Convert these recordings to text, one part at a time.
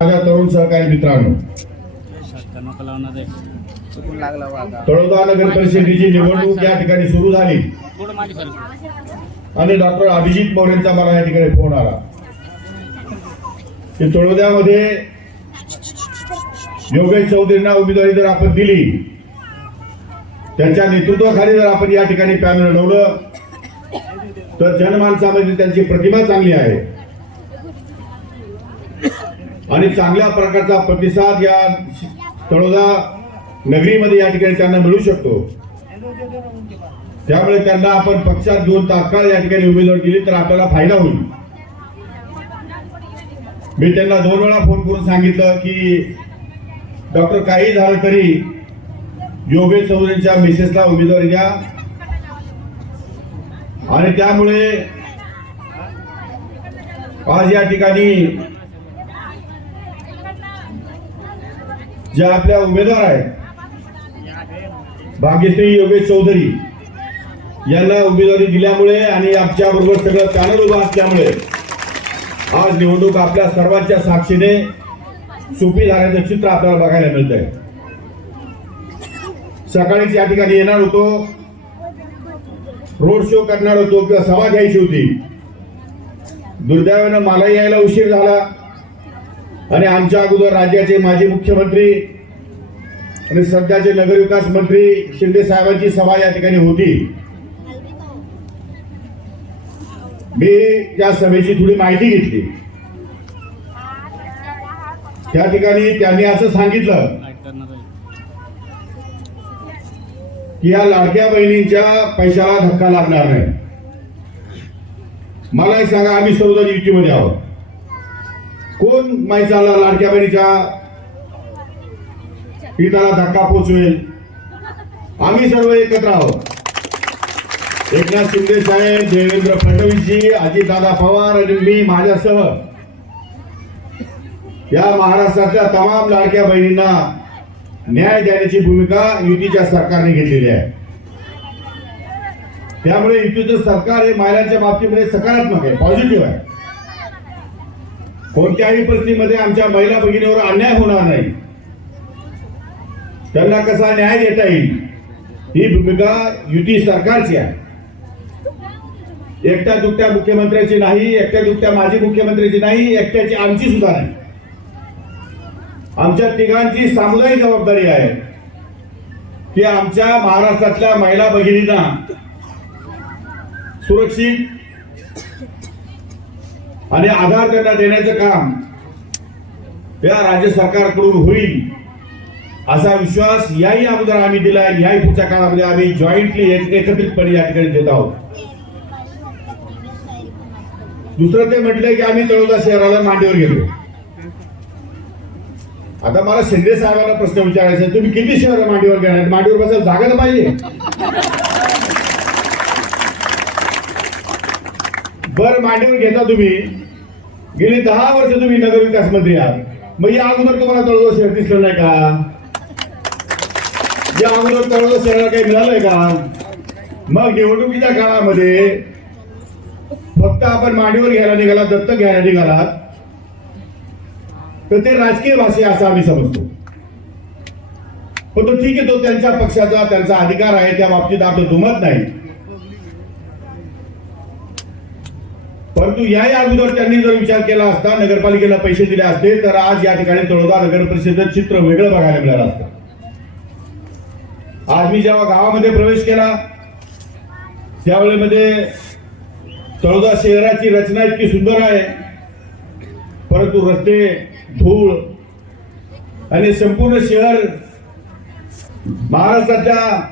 माझ्या तरुण सहकारी मित्रांनो. तळोदा नगर परिषदेची निवडणूक या ठिकाणी सुरू झाली. आणि डॉक्टर अभिजित मोरेंचा मला या ठिकाणी फोन आला. की तळोद्यामध्ये योगेश चौधरींना उमेदवारी जर आपण दिली त्यांच्या नेतृत्वाखाली जर आपण या ठिकाणी पॅनल लढवलं तर जनमानसामध्ये त्यांची प्रतिमा चांगली आहे. आणि चांगल्या प्रकारचा प्रतिसाद या तळोदा नगरीमध्ये या ठिकाणी त्यांना मिळू शकतो. त्यामुळे त्यांना आपण पक्षात घेऊन तात्काळ या ठिकाणी उमेदवार दिली तर आपल्याला फायदा होईल. मी त्यांना दोन वेळा फोन करून सांगितलं की डॉक्टर काही झालं तरी योगेश चौधरींच्या मिसेसला उमेदवारी द्या. आणि त्यामुळे आज या ठिकाणी ज्या आपल्या उमेदवार आहेत भाग्यश्री योगेश चौधरी यांना उमेदवारी दिल्यामुळे आणि आमच्या बरोबर सगळं पॅनल उभं असल्यामुळे आज निवडणूक आपल्या सर्वांच्या साक्षीने सोपी झाल्याचं चित्र आपल्याला बघायला मिळत आहे सकाळीच या ठिकाणी येणार होतो. रोड शो करणार होतो किंवा सभा घ्यायची होती. दुर्दैवानं मला यायला उशीर झाला. आणि आमच्या अगोदर राज्याचे माजी मुख्यमंत्री आणि सध्याचे नगरविकास मंत्री शिंदे साहेबांची सभा या ठिकाणी होती. मी त्या सभेची थोडी माहिती घेतली. त्या ठिकाणी त्यांनी असं सांगितलं की या लाडक्या बहिणींच्या पैशाला धक्का लागणार नाही. मला सांगा आम्ही सर्वजण युतीमध्ये आहोत. कोण माहिती झाला लाडक्या बहिणीच्या पिताला धक्का पोचवेल? आम्ही सर्व एकत्र आहोत. एकनाथ शिंदे साहेब देवेंद्र फडणवीसजी अजितदादा पवार आणि मी माझ्यासह या महाराष्ट्रातल्या तमाम लाडक्या बहिणींना न्याय देण्याची भूमिका युतीच्या सरकारने घेतलेली आहे. त्यामुळे युतीचं सरकार हे महिलांच्या बाबतीमध्ये सकारात्मक आहे पॉझिटिव्ह आहे. कोणत्याही परिस्थितीमध्ये आमच्या महिला भगिनीवर अन्याय होणार नाही. त्यांना कसा न्याय देता येईल? ही भूमिका युती सरकारची आहे. एकट्या दुकट्या मुख्यमंत्र्याची नाही एकट्या दुकट्या माजी मुख्यमंत्र्याची नाही एकट्याची आमची सुद्धा नाही. आमच्या तिघांची सामुदायिक जबाबदारी आहे की आमच्या महाराष्ट्रातल्या महिला भगिनींना सुरक्षित आणि आधार त्यांना देण्याचं काम या राज्य सरकारकडून होईल असा विश्वास याही अगोदर आम्ही दिला याही पुढच्या काळामध्ये आम्ही जॉईंटली एकत्रितपणे या ठिकाणी देत आहोत. दुसरं ते म्हटलंय की आम्ही तळोदा शहराला मांडीवर गेलो आता मला शिंदे साहेबांना प्रश्न विचारायचा तुम्ही किती शहर मांडीवर घेणार? मांडीवर बसायला जागा पाहिजे. बर मांडीवर घेता तुम्ही. गेली दहा वर्ष तुम्ही नगरविकास मंत्री आहात. मग या अगोदर तुम्हाला तळजोड शहर दिसलं नाही का? या अगोदर तळजोड शहराला काही मिळालंय का? मग निवडणुकीच्या काळामध्ये फक्त आपण मांडीवर घ्यायला निघाला दत्तक घ्यायला निघाला तर ते राजकीय भाषे असं आम्ही समजतो. पण तो ठीक आहे तो त्यांच्या पक्षाचा त्यांचा अधिकार आहे त्या बाबतीत आपलं दुमत नाही. परंतु याही अगोदर त्यांनी जर विचार केला असता नगरपालिकेला पैसे दिले असते तर आज या ठिकाणी तळोदा नगर परिषदेचं चित्र वेगळं बघायला मिळालं असतं. आज मी जेव्हा गावामध्ये प्रवेश केला त्यावेळेमध्ये तळोदा शहराची रचना इतकी सुंदर आहे. परंतु रस्ते धूळ आणि संपूर्ण शहर महाराष्ट्राच्या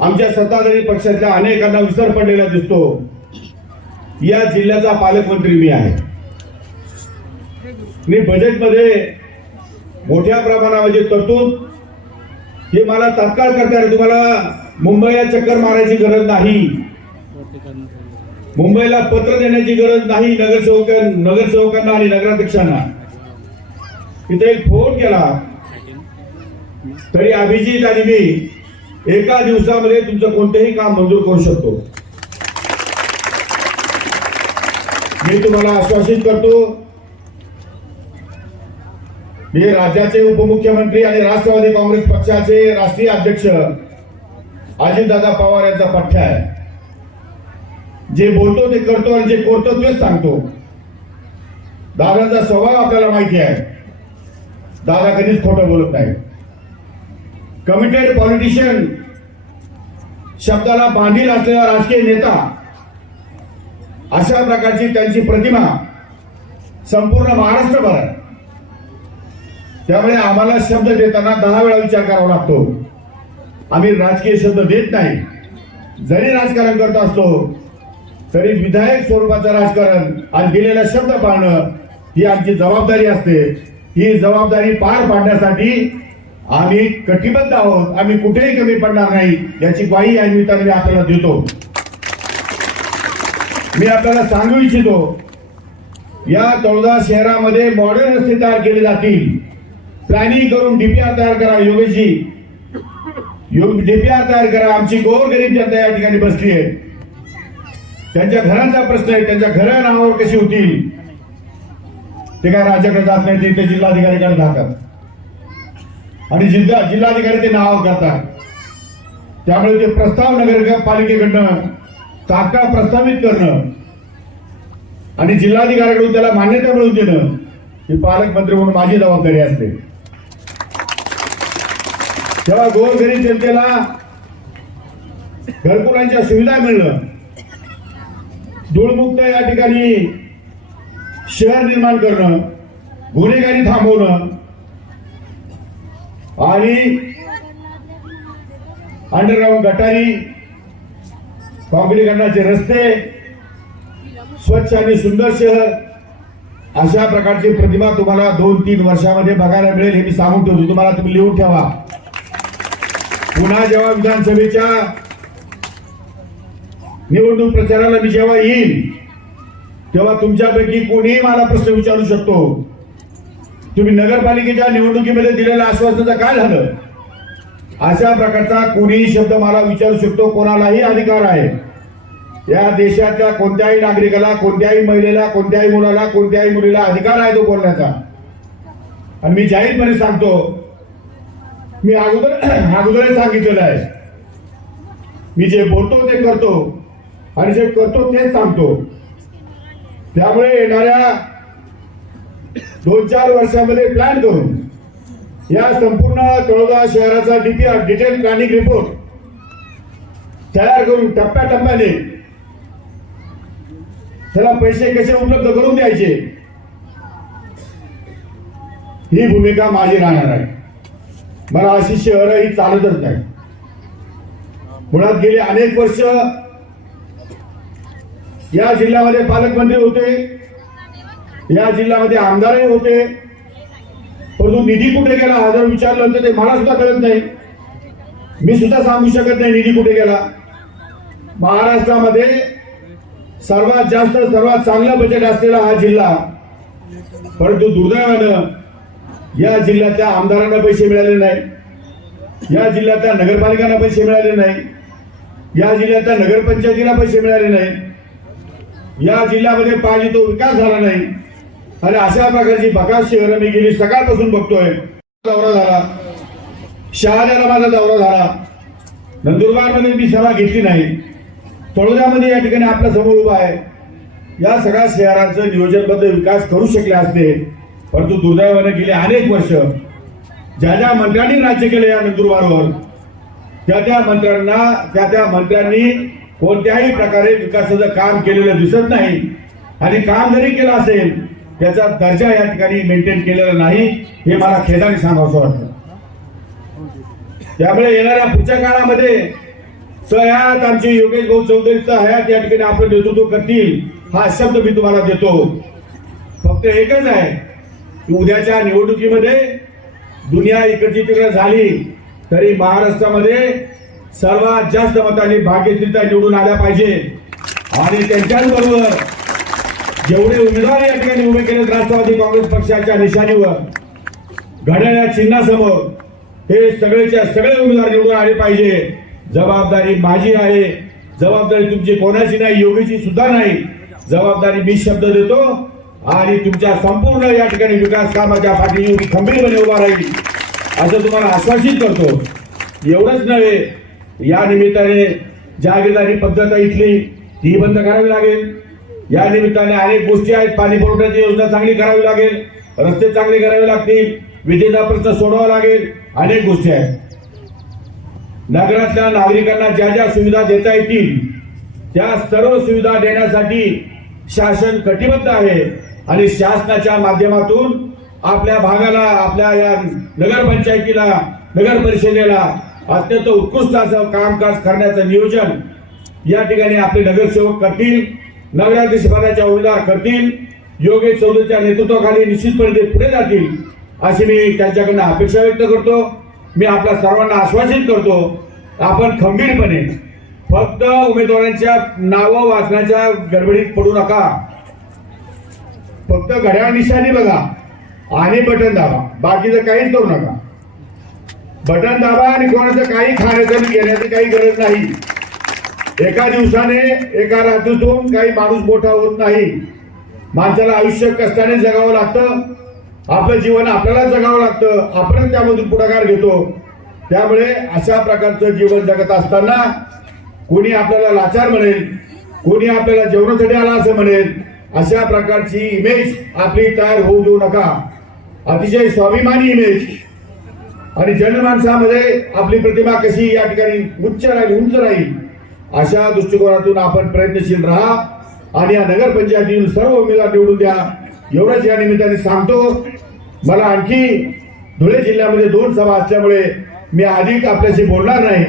आमच्या सत्ताधारी पक्षातल्या अनेकांना विसर पडलेला दिसतो. या जिल्ह्याचा पालकमंत्री मी आहे. मी बजेटमध्ये मोठ्या प्रमाणामध्ये तरतूद हे मला तात्काळ करता येईल तुम्हाला मुंबईला चक्कर मारायची गरज नाही. मुंबईला पत्र देण्याची गरज नाही नगरसेवक नगरसेवकांना आणि नगराध्यक्षांना. तिथे एक फोन केला. तरी अभिजित आणि मी एका दिवसामध्ये तुमचं कोणतेही काम मंजूर करू शकतो. मी तुम्हाला आश्वासित करतो मी राज्याचे उपमुख्यमंत्री आणि राष्ट्रवादी काँग्रेस पक्षाचे राष्ट्रीय अध्यक्ष अजितदादा पवार यांचा पठ्ठा आहे. जे बोलतो ते करतो आणि जे करतो तेच सांगतो. दादाचा स्वभाव आपल्याला माहिती आहे. दादा कधीच खोटं बोलत नाही. कमिटेड पॉलिटिशियन शब्दाला बांधील असलेला राजकीय नेता अशा प्रकारची त्यांची प्रतिमा संपूर्ण महाराष्ट्रभर आहे. त्यामुळे आम्हाला शब्द देताना दहा वेळा विचार करावा लागतो. आम्ही राजकीय शब्द देत नाही. जरी राजकारण करत असतो तरी विधायक स्वरूपाचं राजकारण आणि दिलेला शब्द पाळणं ही आमची जबाबदारी असते. ही जबाबदारी पार पाडण्यासाठी आम्ही कटिबद्ध आहोत. आम्ही कुठेही कमी पडणार नाही. याची ग्वाही या निमित्ताने आपल्याला देतो. मी आपल्याला सांगू इच्छितो या तळोदा शहरामध्ये मॉडर्न रस्ते तयार केले जातील. प्लॅनिंग करून डीपीआर तयार करा योगेशजी. डीपीआर तयार करा. आमची गोरगरीब जनता या ठिकाणी बसली आहे. त्यांच्या घरांचा प्रश्न आहे त्यांच्या घरं नावावर कशी होतील? ते काय राज्याकडे जात नाही ते- ते जिल्हाधिकारीकडे जातात. आणि जिल्हा जिल्हाधिकारी ते नाव करतात. त्यामुळे ते प्रस्ताव नगरपालिकेकडनं तात्काळ प्रस्तावित करणं आणि जिल्हाधिकाऱ्याकडून त्याला मान्यता मिळवून देणं ही पालकमंत्री म्हणून माझी जबाबदारी असते. तेव्हा गोरगरीब जनतेला घरकुलांच्या सुविधा मिळणं धूळमुक्त या ठिकाणी शहर निर्माण करणं गुन्हेगारी थांबवणं आणि अंडरग्राऊंड गटारी काँक्रिटीकरणाचे रस्ते स्वच्छ आणि सुंदर शहर अशा प्रकारची प्रतिमा तुम्हाला दोन तीन वर्षामध्ये बघायला मिळेल हे मी सांगून ठेवतो. तुम्हाला तुम्ही लिहून ठेवा. पुन्हा जेव्हा विधानसभेच्या निवडणूक प्रचाराला मी जेव्हा येईल तेव्हा तुमच्यापैकी कोणीही मला प्रश्न विचारू शकतो. तुम्ही नगरपालिकेच्या निवडणुकीमध्ये दिलेल्या आश्वासनाचं काय झालं? अशा प्रकारचा कोणीही शब्द मला विचारू शकतो कोणालाही अधिकार आहे. या देशातल्या कोणत्याही नागरिकाला कोणत्याही महिलेला कोणत्याही मुलाला कोणत्याही मुलीला अधिकार आहे तो बोलण्याचा. आणि मी जाहीरपणे सांगतो मी अगोदर अगोदरच सांगितलेलं आहे. मी जे बोलतो ते करतो आणि जे करतो तेच सांगतो. त्यामुळे येणाऱ्या दोन चार वर्षामध्ये प्लॅन करून या संपूर्ण तळोदा शहराचा डीपीआर डिटेल प्लॅनिंग रिपोर्ट तयार करून टप्प्याटप्प्याने त्याला पैसे कसे उपलब्ध करून द्यायचे ही भूमिका माझी राहणार आहे. मला अशी शहरं ही चालतच नाही. मुळात गेली अनेक वर्ष या जिल्ह्यामध्ये पालकमंत्री होते या जिल्ह्यामध्ये आमदारही होते परंतु निधी कुठे गेला हा जर विचारलं तर ते मला सुद्धा कळत नाही. मी सुद्धा सांगू शकत नाही निधी कुठे गेला. महाराष्ट्रामध्ये सर्वात जास्त सर्वात चांगलं बजेट असलेला हा जिल्हा. परंतु दुर्दैवानं या जिल्ह्यातल्या आमदारांना पैसे मिळाले नाही. या जिल्ह्यातल्या नगरपालिकांना पैसे मिळाले नाही. या जिल्ह्यातल्या नगरपंचायतीला पैसे मिळाले नाही. या जिल्ह्यामध्ये पाहिजे तो विकास झाला नाही. आणि अशा प्रकारची बकास शहरं मी गेली सकाळपासून बघतोय. दौरा झाला. शहाजाला माझा दौरा झाला. नंदुरबारमध्ये मी सभा घेतली नाही. तळोद्यामध्ये या ठिकाणी आपल्यासमोर उभा आहे. या सगळ्या शहरांचं नियोजनबद्ध विकास करू शकले असते. परंतु दुर्दैवाने गेले अनेक वर्ष ज्या ज्या मंत्र्यांनी राज्य केलं या नंदुरबारवर त्या त्या मंत्र्यांना त्या त्या मंत्र्यांनी कोणत्याही प्रकारे विकासाचं काम केलेलं दिसत नाही. आणि काम जरी केलं असेल त्याचा दर्जा या ठिकाणी मेंटेन केलेला नाही हे मला खेदाने सांगावं वाटतं. त्यामुळे येणाऱ्या पुढच्या काळामध्ये सह्यात आमचे योगेश भाऊ चौधरीचा हयात या ठिकाणी आपलं नेतृत्व करतील हा शब्द मी तुम्हाला देतो. फक्त एकच आहे की उद्याच्या निवडणुकीमध्ये दुनिया इकडची तिकडे झाली तरी महाराष्ट्रामध्ये सर्वात जास्त मताने भाग्यश्रीता निवडून आल्या पाहिजे. आणि त्यांच्याच बरोबर जेवढे उमेदवार या ठिकाणी उभे केलेत राष्ट्रवादी काँग्रेस पक्षाच्या निशाणीवर घड्याळ्या चिन्हासमोर हे सगळेच्या सगळे उमेदवार निवडून आले पाहिजे. जबाबदारी माझी आहे. जबाबदारी तुमची कोणाची नाही योगीची सुद्धा नाही. जबाबदारी मी शब्द देतो आणि तुमच्या संपूर्ण या ठिकाणी विकास कामाच्या पाठीशी खंबीरपणे उभा राहील. असं तुम्हाला आश्वासित करतो. एवढंच नव्हे या निमित्ताने जागीरदारी पद्धत इथली ती बंद करावी लागेल. या निमित्ताने अनेक गोष्टी आहेत. पाणी पुरवठ्याची योजना चांगली करावी लागेल. रस्ते चांगले करावे लागतील. विजेचा प्रश्न सोडवा लागेल. अनेक गोष्टी आहेत. नगरातल्या नागरिकांना ज्या ज्या सुविधा देता येतील त्या सर्व सुविधा देण्यासाठी शासन कटिबद्ध आहे. आणि शासनाच्या माध्यमातून आपल्या भागाला आपल्या या नगरपंचायतीला नगर परिषदेला अत्यंत उत्कृष्ट असं कामकाज करण्याचं नियोजन या ठिकाणी आपले नगरसेवक करतील. नव्या पदाच्या उमेदवार करतील योगेश चौधरीच्या नेतृत्वाखाली निश्चितपणे ते पुढे जातील अशी मी त्यांच्याकडनं अपेक्षा व्यक्त करतो. मी आपल्या सर्वांना आश्वासित करतो आपण खंबीरपणे फक्त उमेदवारांच्या नावं वाचण्याच्या गडबडीत पडू नका. फक्त घड्याळ निशाणी बघा आणि बटन दाबा. बाकीचं काहीच करू नका. बटन दाबा आणि कोणाचं काही खाण्याचं घेण्याची काही गरज नाही. एका दिवसाने एका रात्रीतून काही माणूस मोठा होत नाही. माणसाला आयुष्य कष्टाने जगावं लागतं. आपलं जीवन आपल्याला जगावं लागतं. आपणच त्यामधून पुढाकार घेतो. त्यामुळे अशा प्रकारचं जीवन जगत असताना कोणी आपल्याला लाचार म्हणेल कोणी आपल्याला जेवणासाठी आला असं म्हणेल अशा प्रकारची इमेज आपली तयार होऊ देऊ नका. अतिशय स्वाभिमानी इमेज आणि जनमानसामध्ये आपली प्रतिमा कशी या ठिकाणी उच्च राहील उंच राहील अशा दृष्टिकोनातून आपण प्रयत्नशील राहा आणि या नगरपंचायतीतील सर्व उमेदवार निवडून द्या. एवढंच या निमित्ताने सांगतो मला आणखी धुळे जिल्ह्यामध्ये दोन सभा असल्यामुळे मी अधिक आपल्याशी बोलणार नाही.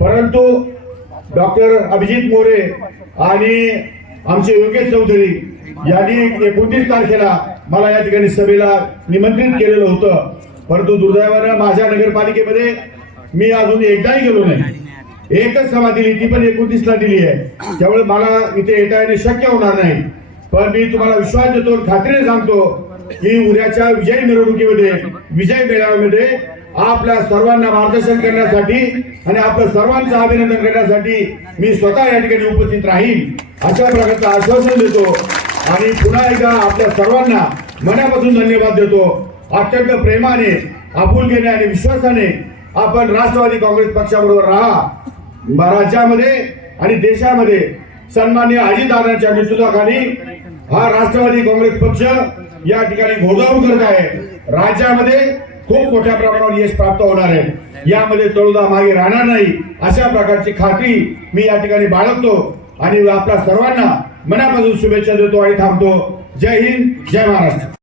परंतु डॉक्टर अभिजित मोरे आणि आमचे योगेश चौधरी यांनी एकोणतीस तारखेला मला या ठिकाणी सभेला निमंत्रित केलेलं होतं. परंतु दुर्दैवानं माझ्या नगरपालिकेमध्ये मी अजून एकदाही गेलो नाही. एकच सभा दिली ती पण एकोणतीस ला दिली आहे. त्यामुळे मला इथे येता येणे शक्य होणार नाही. पण मी तुम्हाला विश्वास देतो खात्रीने सांगतो की उद्याच्या विजयी मिरवणुकीमध्ये विजय मेळाव्यामध्ये आपल्या सर्वांना मार्गदर्शन करण्यासाठी आणि आपलं सर्वांचं अभिनंदन करण्यासाठी मी स्वतः या ठिकाणी उपस्थित राहीन अशा प्रकारचं आश्वासन देतो. आणि पुन्हा एकदा आपल्या सर्वांना मनापासून धन्यवाद देतो. अत्यंत प्रेमाने आपुलकीने आणि विश्वासाने आपण राष्ट्रवादी काँग्रेस पक्षाबरोबर राहा. राज्यामध्ये आणि देशामध्ये सन्मान्य अजितदादांच्या नेतृत्वाखाली हा राष्ट्रवादी काँग्रेस पक्ष या ठिकाणी घोडावून करत आहे. राज्यामध्ये खूप मोठ्या प्रमाणावर यश प्राप्त होणार आहे. यामध्ये तळुदा मागे राहणार नाही अशा प्रकारची खात्री मी या ठिकाणी बाळगतो आणि आपल्या सर्वांना मनापासून शुभेच्छा देतो आणि थांबतो. जय हिंद जय महाराष्ट्र.